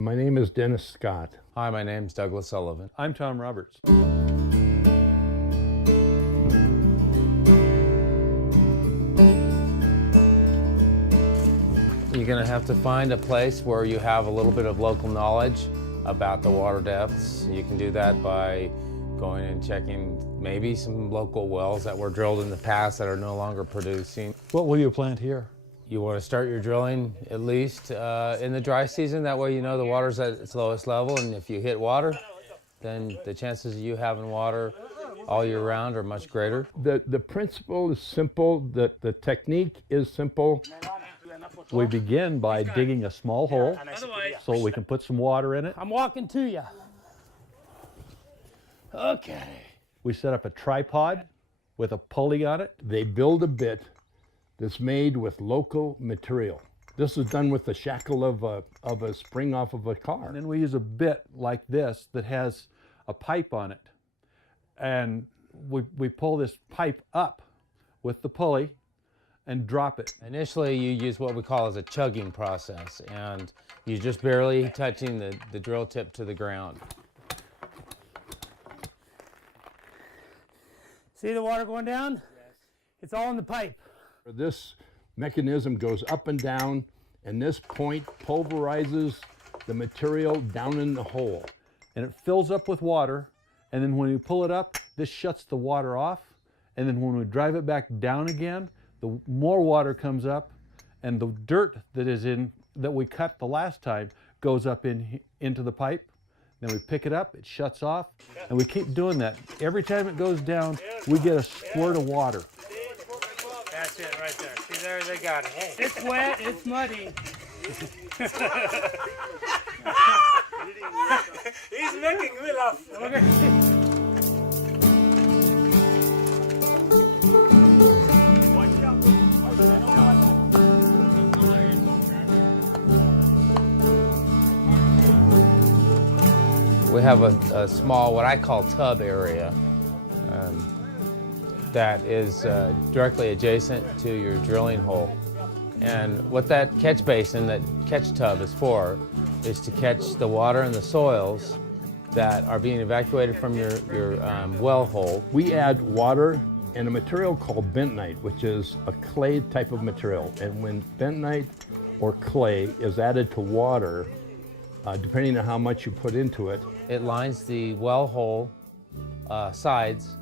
My name is Dennis Scott. Hi, my name's Douglas Sullivan. I'm Tom Roberts. You're going to have to find a place where you have a little bit of local knowledge about the water depths. You can do that by going and checking maybe some local wells that were drilled in the past that are no longer producing. What will you plant here? You want to start your drilling at least in the dry season. That way you know the water's at its lowest level, and if you hit water, then the chances of you having water all year round are much greater. The principle is simple, the technique is simple. We begin by digging a small hole so we can put some water in it. I'm walking to you. Okay. We set up a tripod with a pulley on it. They build a bit that's made with local material. This is done with the shackle of a spring off of a car. And then we use a bit like this that has a pipe on it. And we pull this pipe up with the pulley and drop it. Initially, you use what we call as a chugging process, and you're just barely touching the drill tip to the ground. See the water going down? Yes. It's all in the pipe. This mechanism goes up and down, and this point pulverizes the material down in the hole. And it fills up with water, and then when we pull it up, this shuts the water off, and then when we drive it back down again, the more water comes up, and the dirt that we cut the last time goes up into the pipe. Then we pick it up, it shuts off, and we keep doing that. Every time it goes down, we get a squirt of water. That's it right there. See there, they got it. Hey. It's wet, it's muddy. He's making me laugh. Okay. We have a small, what I call tub area that is directly adjacent to your drilling hole. And what that catch basin, that catch tub is for, is to catch the water and the soils that are being evacuated from your well hole. We add water and a material called bentonite, which is a clay type of material. And when bentonite or clay is added to water, depending on how much you put into it, it lines the well hole sides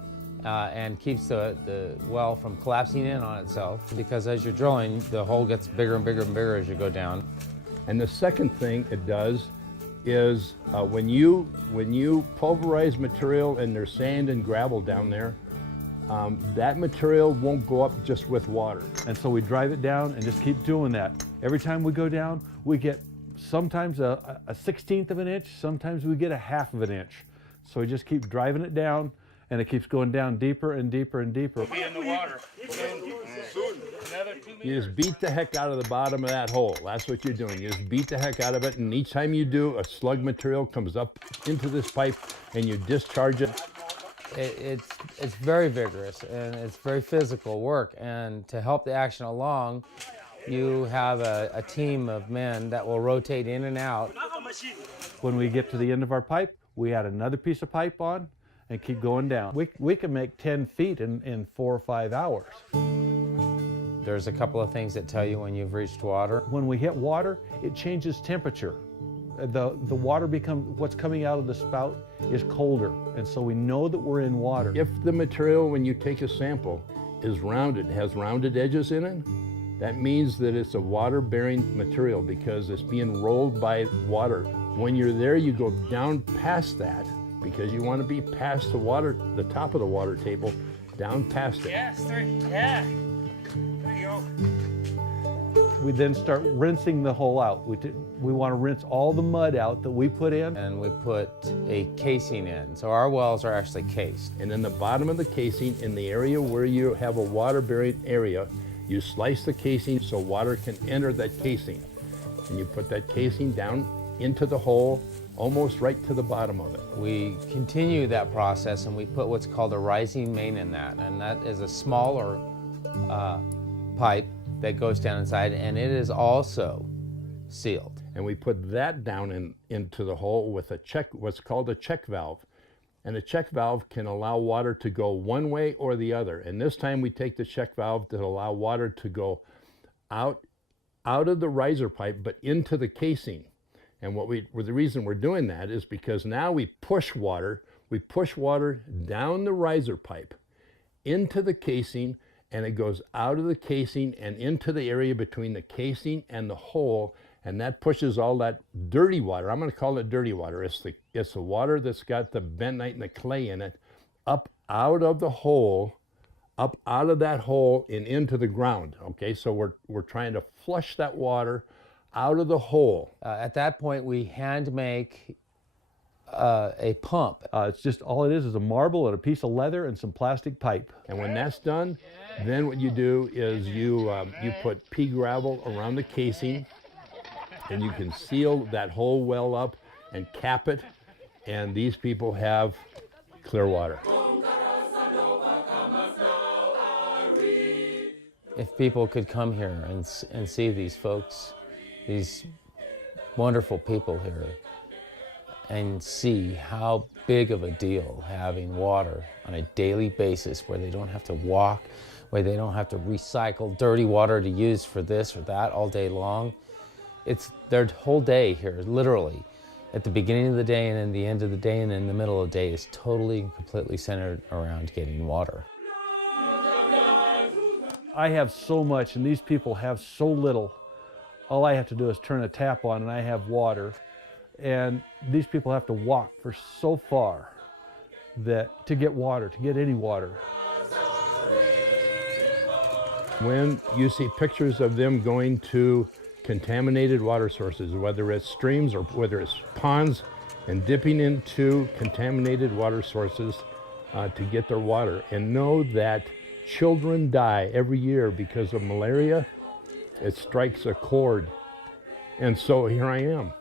and keeps the well from collapsing in on itself, because as you're drilling, the hole gets bigger and bigger and bigger as you go down. And the second thing it does is when you pulverize material and there's sand and gravel down there, that material won't go up just with water. And so we drive it down and just keep doing that. Every time we go down, we get sometimes a 1/16 of an inch, sometimes we get a 1/2 of an inch. So we just keep driving it down, and it keeps going down deeper and deeper and deeper. Be in the water. Another 2 meters. You just beat the heck out of the bottom of that hole. That's what you're doing. You just beat the heck out of it, and each time you do, a slug material comes up into this pipe, and you discharge it. It's very vigorous, and it's very physical work. And to help the action along, you have a team of men that will rotate in and out. When we get to the end of our pipe, we add another piece of pipe on and keep going down. We can make 10 feet in 4 or 5 hours. There's a couple of things that tell you when you've reached water. When we hit water, it changes temperature. The water what's coming out of the spout is colder, and so we know that we're in water. If the material, when you take a sample, is rounded, has rounded edges in it, that means that it's a water-bearing material because it's being rolled by water. When you're there, you go down past that because you want to be past the top of the water table, down past it. Yes, there you go. We then start rinsing the hole out. We want to rinse all the mud out that we put in. And we put a casing in. So our wells are actually cased. And in the bottom of the casing, in the area where you have a water-bearing area, you slice the casing so water can enter that casing. And you put that casing down into the hole, almost right to the bottom of it. We continue that process and we put what's called a rising main in that. And that is a smaller pipe that goes down inside, and it is also sealed. and we put that down into the hole with a check, what's called a check valve. And the check valve can allow water to go one way or the other. And this time we take the check valve to allow water to go out of the riser pipe, but into the casing. And the reason we're doing that is because now we push water down the riser pipe into the casing, and it goes out of the casing and into the area between the casing and the hole, and that pushes all that dirty water. I'm going to call it dirty water. It's the water that's got the bentonite and the clay in it up out of the hole, up out of that hole and into the ground. Okay, so we're trying to flush that water out of the hole. At that point, we hand make a pump. It's just all it is a marble and a piece of leather and some plastic pipe. And when that's done, then what you do is you put pea gravel around the casing, and you can seal that whole well up and cap it, and these people have clear water. If people could come here and see these folks, these wonderful people here, and see how big of a deal having water on a daily basis, where they don't have to walk, where they don't have to recycle dirty water to use for this or that all day long. It's their whole day here, literally, at the beginning of the day and in the end of the day and in the middle of the day, is totally and completely centered around getting water. I have so much and these people have so little. All I have to do is turn a tap on and I have water. And these people have to walk for so far to get water, to get any water. When you see pictures of them going to contaminated water sources, whether it's streams or whether it's ponds, and dipping into contaminated water sources to get their water, and know that children die every year because of malaria, it strikes a chord. And so here I am.